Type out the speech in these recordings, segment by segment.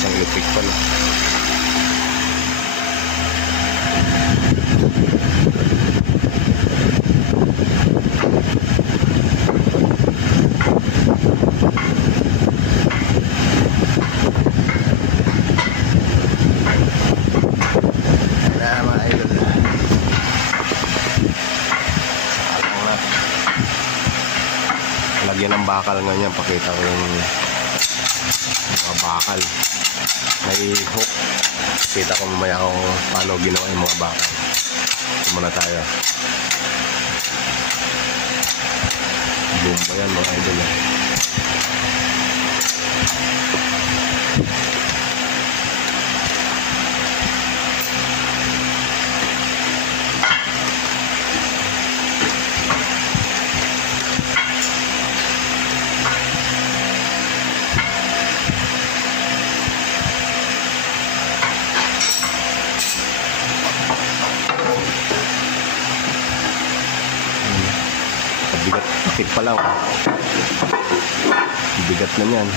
Isang electric pan. Lagyan ng bakal nga niyan, pakita ko yung mga bakal. May hook. Kita ko mamaya kung paano ginawa yung mga bakal. Muna tayo. Boom ba yan mga idol? Bigat, pakit pa lang. Bigat na yan.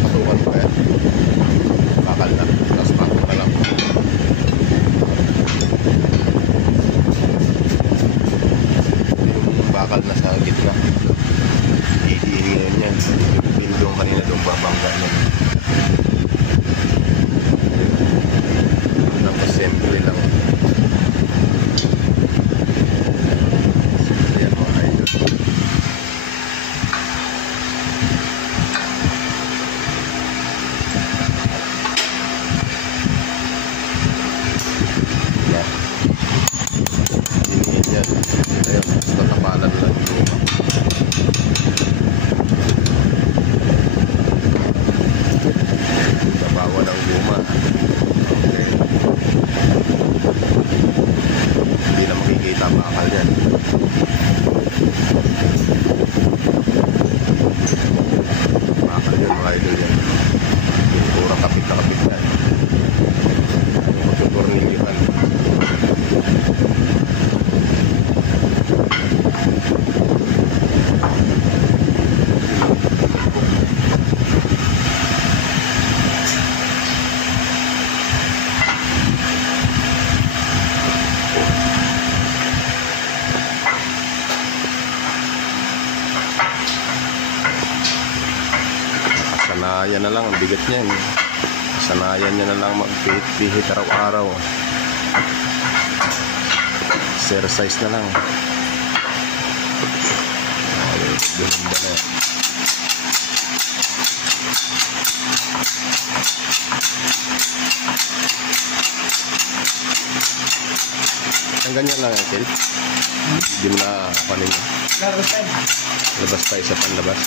Patukan pa yan. Bakal na. Tapos patok na lang. Yung bakal na sa gitna. Iihingan yan. Yung kanina doon babangga na. Tapos simple lang. Simple yan mga idol. Yan. Hinihin yan. Ayun, basta tapalan lang yung bawa ng guma. Okay. Hindi na makikita bakal yan. Bakal yan mga idol yan. Pura kapit na kapit yan. Magtutornilyohan. Sanayan na lang, ang bigat niyan. Sanayan niya na lang mag-pihit araw-araw. Exercise na lang. Bumba na yan. Ang ganyan lang yan, Kel. Hindi mo na kapanin mo. Labas tayo sa panlabas.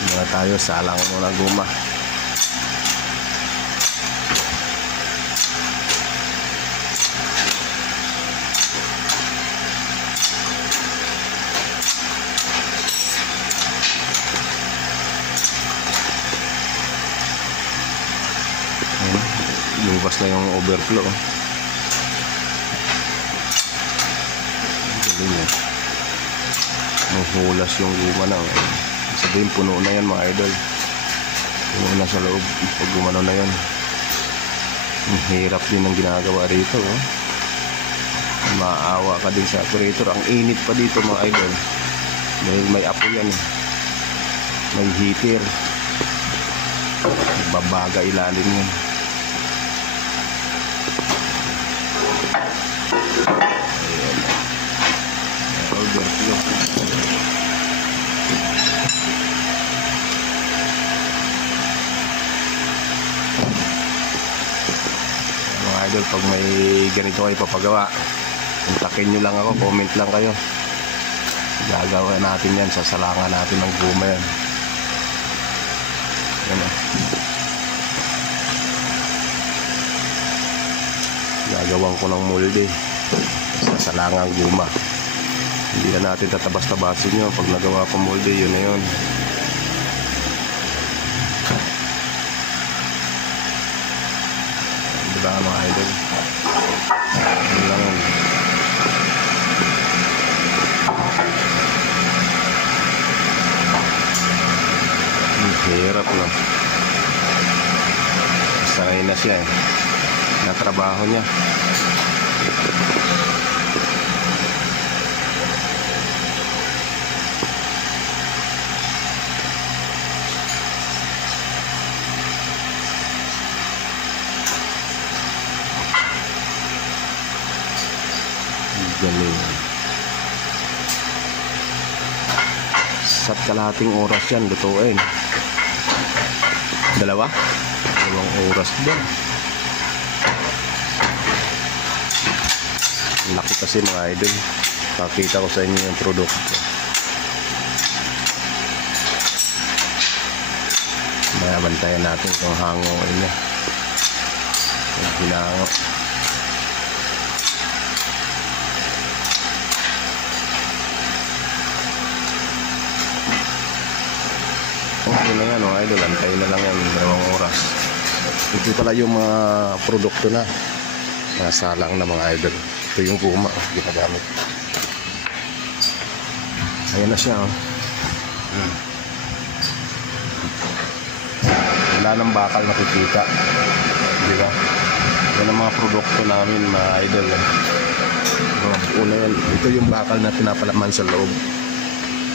Muna tayo sa alang muna guma. Lumabas na yung overflow. Galing yan. Mahulas yung guma na. Sabihin puno na yan mga idol. Puno na sa loob. Pag gumano na yan. Ang hirap din ang ginagawa rito. Maawa ka din sa operator. Ang init pa dito mga idol. Dahil may apoy yan. May heater. Babaga ilalim yan. Mga idol, pag may ganito kayo papagawa, kontakin nyo lang ako, comment lang kayo. Gagawa natin yan, sasalangan natin ng guma yan. Yan o. Gagawan ko ng molde. sa salangang guma. Hindi na natin tatabas-tabasin yun. Pag nagawa pa molde, yun na yun. Diba mga idol? Yun lang yun. Hirap lang. Sanay na siya eh. Natrabaho niya. Galing. Sa kalahating oras yan lutuin. Dalawang oras din. Laki kasi mga idol. Pakita ko sa inyo yung produkto. Mayabantayan natin kung hango niya. Yung hinango. Okay na yan, idol. Antay na lang yan, 2 oras. Ito pala yung mga produkto na nasalang na mga idol. Ito yung guma ginagamit. Ayan na siya. Wala ng bakal nakikita, di ba? Yan ang mga produkto namin mga idol. Una yan, ito yung bakal na pinapalaman sa loob.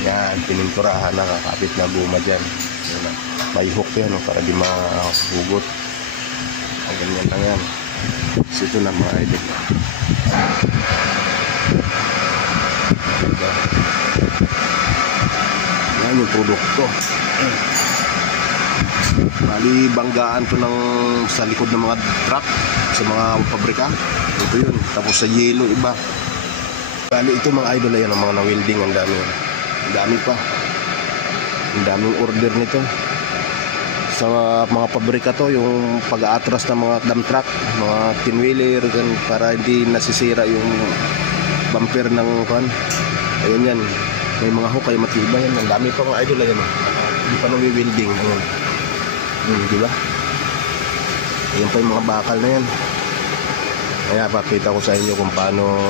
Yan, pininturahan na, kakapit na guma dyan. May hook yan para di mahugot. Ganyan lang yan. So ito na mga idol. Yan yung produkto. Bali banggaan to ng sa likod ng mga truck, sa mga pabrika. Ito yun. Tapos sa yelo iba. Bali ito mga idol, yan ang mga na-welding. Ang dami. Ang dami pa. Ang daming order nito. Sa mga pabrika to, yung pag-aatras ng mga dump truck, mga tinwheeler, para hindi nasisira yung bumper ng kan. Ayun yan. May mga hook ay matibay yan. Ang dami pa mga idol. Ayan, hindi pa nang-welding. Ayun. Diba? Ayan pa yung mga bakal na yan. Kaya pakita ko sa inyo kung paano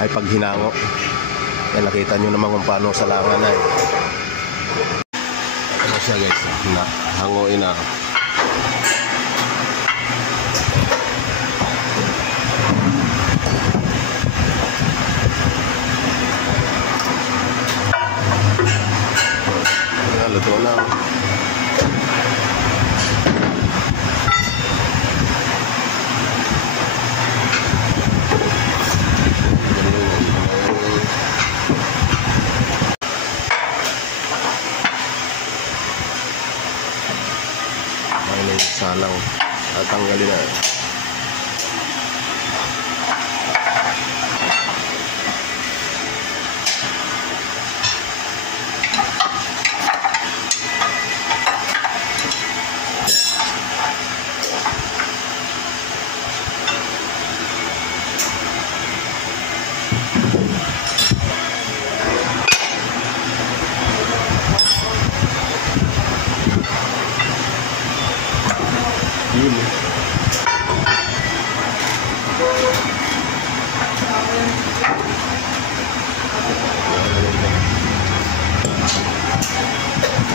ay paghinango. Kaya nakita nyo naman kung paano salangan na eh. Ano siya guys, hangoin na. Ayan, luto na. Salang tatanggalin na.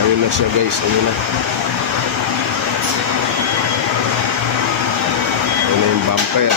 Ayun na siya guys, ayun na. Ayun na yung bumper.